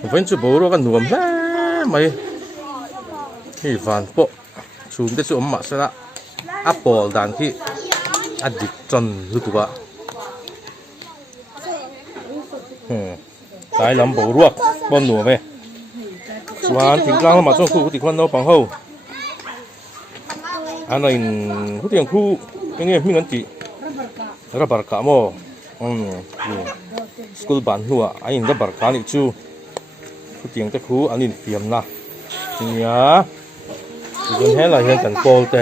ผมเป็นชูโบรกันหนุ่มแม่ไม่ที่ฟันโปชูมได้ชูอมมาซะละอัปเปิลดันที่อดีตจนรู้ตัวสายลำโบรวกบนหนุ่มไหมส่วนถึงกลางแล้วมาช่วงคู่ที่คนเราปังเขาอันนั้นคู่ที่ยังคู่ยังไงมีเงินจีระบาดกะโมสกุลบ้านหัวไอ้ระบาดกะนี่ชูคู่ที่ยังจะคู่อันนี้เฟียมนะเนี่ยจนแค่เราเห็นกันโปลเตะ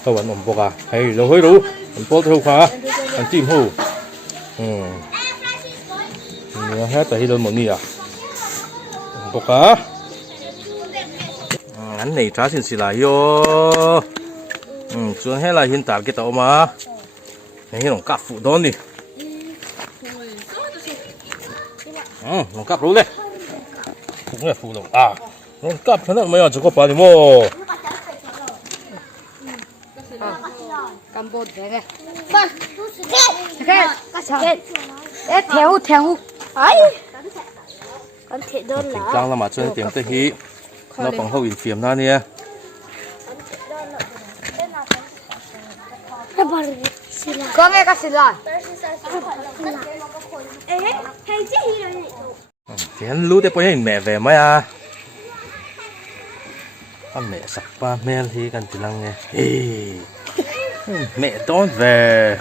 เขาวันอมปกาให้เราให้รู้กันโปลเท่าขาอันจิ้มหูเนี่ยแค่แต่ที่โดนหมดนี่อ่ะปกาอันนี้จ้าสินสิลายโยจนให้เราเห็นตากิตออกมาให้ลองกับฝูดอนนี่ลองกับรู้เลยฝูเนี่ยฝูลงลองกับขนาดไม่เอาจะก็ปาดิโม干包这个，不，这个，跳，哎，跟铁多啦。刚啦嘛，做点得起，那放好一点那呢。讲咩个事啦？天路的不然咩về咩啊？mẹ sắp ba mẹ thì cần chỉ lăng nghe mẹ đón về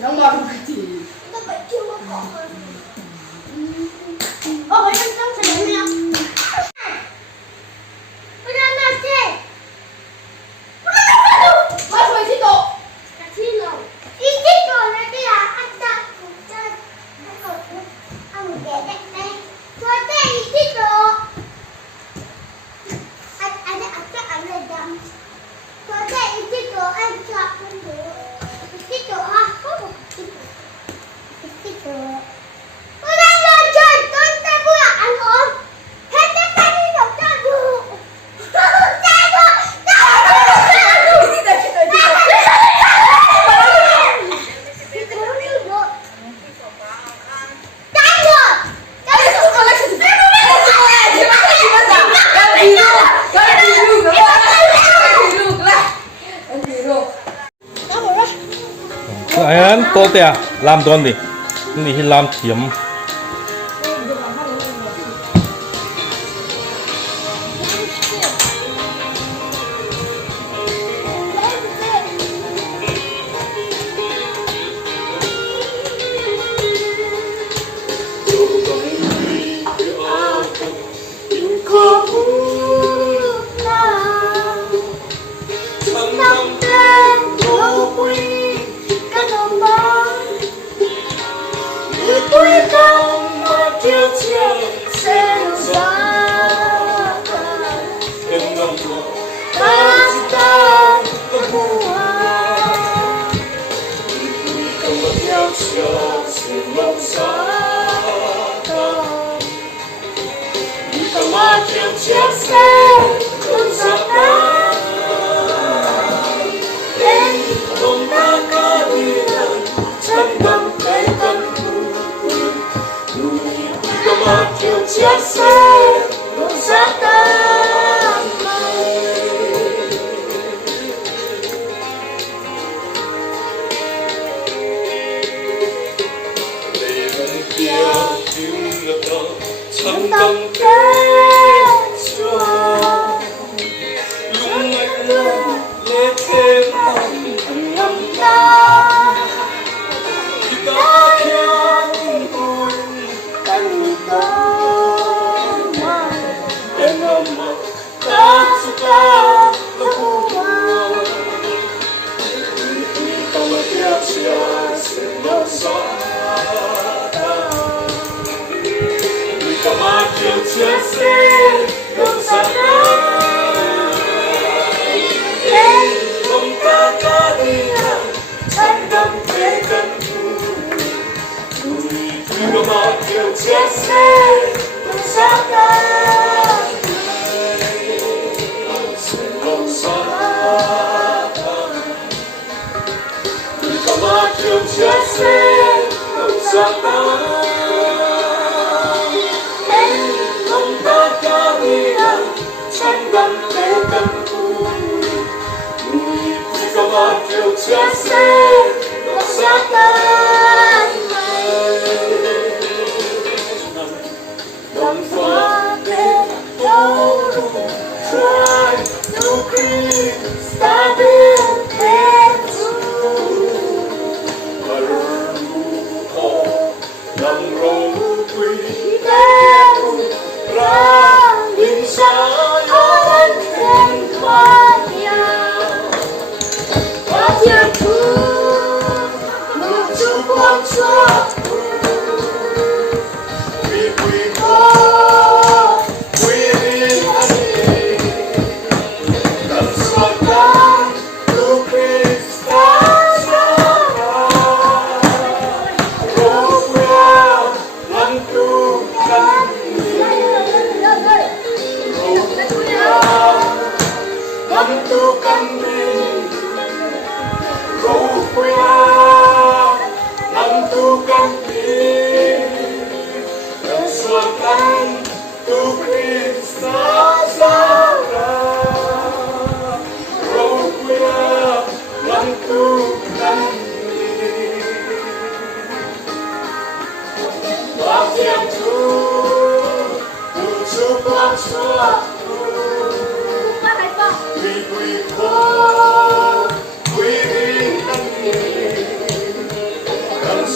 Nó ngon cái gì? Tôi phải chưa có cỏ. Ô, em trong sạch đấy nè. Bây giờ là chị. Thôi thôi thích độ. Đi thích rồi là đi là ăn ta cùng chơi. Ăn một ghé đây đây. Thôi đây đi thích rồi. Anh chắc ăn này đậm. Thôi đây đi thích rồi anh chọn không được. Đi thích rồi ha. Có một thích rồi. Đi thích rồi. Tôi đang lên chơi. Tôi ta vui à ăn ổn. Hết tất cả đi được ta vui. Ta vui. anh có thể à làm đòn đi đi làm thiểm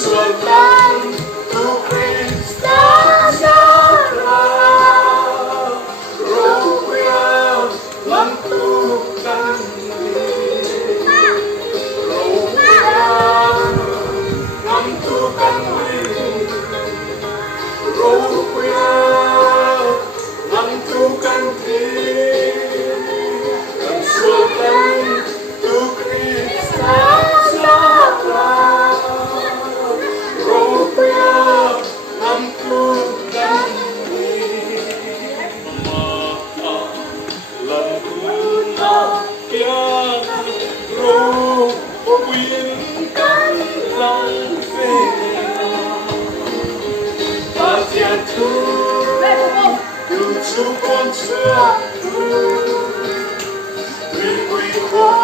Sultan tu Kristus Allah, Roh yang menentukan diri, Roh yang menentukan diri, Roh yang menentukan diri, dan Sultan tu Kristus Allah, Roh yang menentukan diri. Maha lembuna yang Roh winkan lang Batia tu tu con sữa tu quy quy hoa